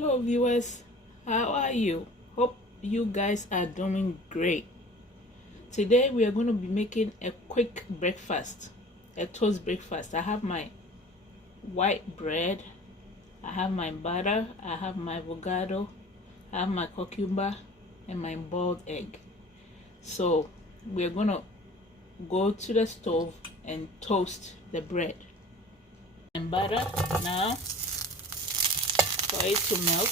Hello viewers, how are you? Hope you guys are doing great. Today we are going to be making a quick breakfast, a toast breakfast. I have my white bread, I have my butter, I have my avocado, I have my cucumber and my boiled egg. So we're going to go to the stove and toast the bread and butter now for it to melt.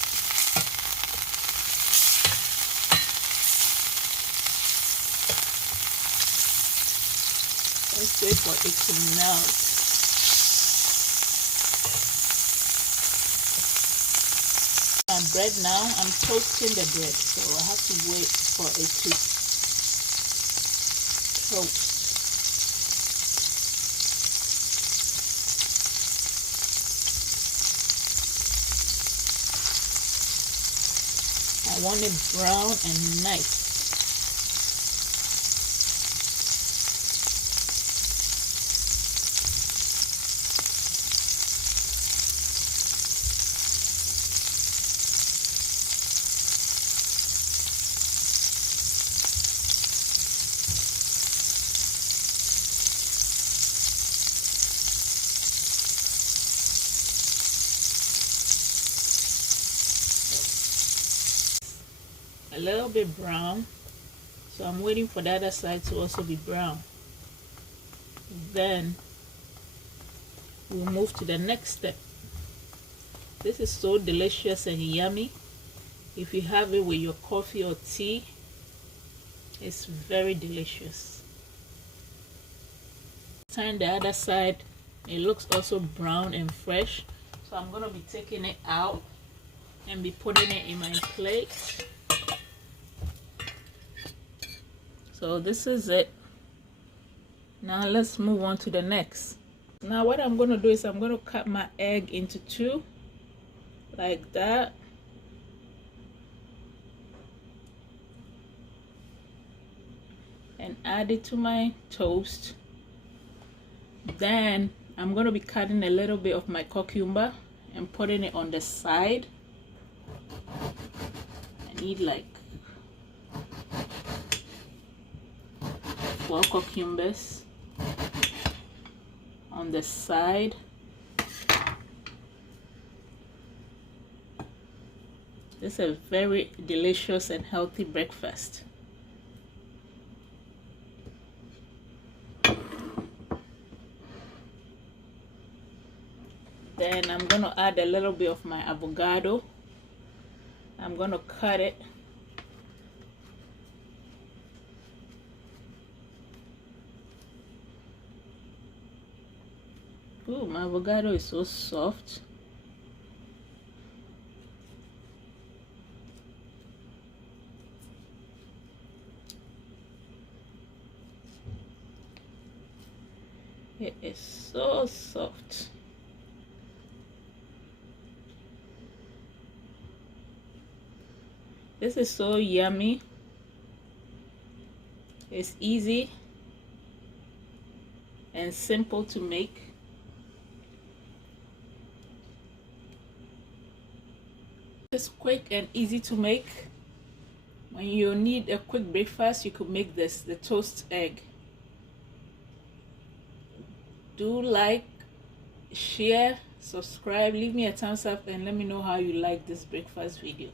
Let's wait for it to melt. My bread now, I'm toasting the bread, so I have to wait for it to toast. I want it brown and nice. A little bit brown, so I'm waiting for the other side to also be brown. Then we'll move to the next step. This is so delicious and yummy. If you have it with your coffee or tea, it's very delicious. Turn the other side. It looks also brown and fresh, so I'm gonna be taking it out and be putting it in my plate. So this is it. Now let's move on to the next. Now what I'm going to do is I'm going to cut my egg into two, like that. And add it to my toast. Then I'm going to be cutting a little bit of my cucumber and putting it on the side. I need like 4 cucumbers on the side. This is a very delicious and healthy breakfast. Then I'm going to add a little bit of my avocado. I'm going to cut it . Ooh, my avocado is so soft. It is so soft. This is so yummy. It's easy and simple to make. It's quick and easy to make. When you need a quick breakfast, you could make this, the toast egg. Do like, share, subscribe, leave me a thumbs up and let me know how you like this breakfast video.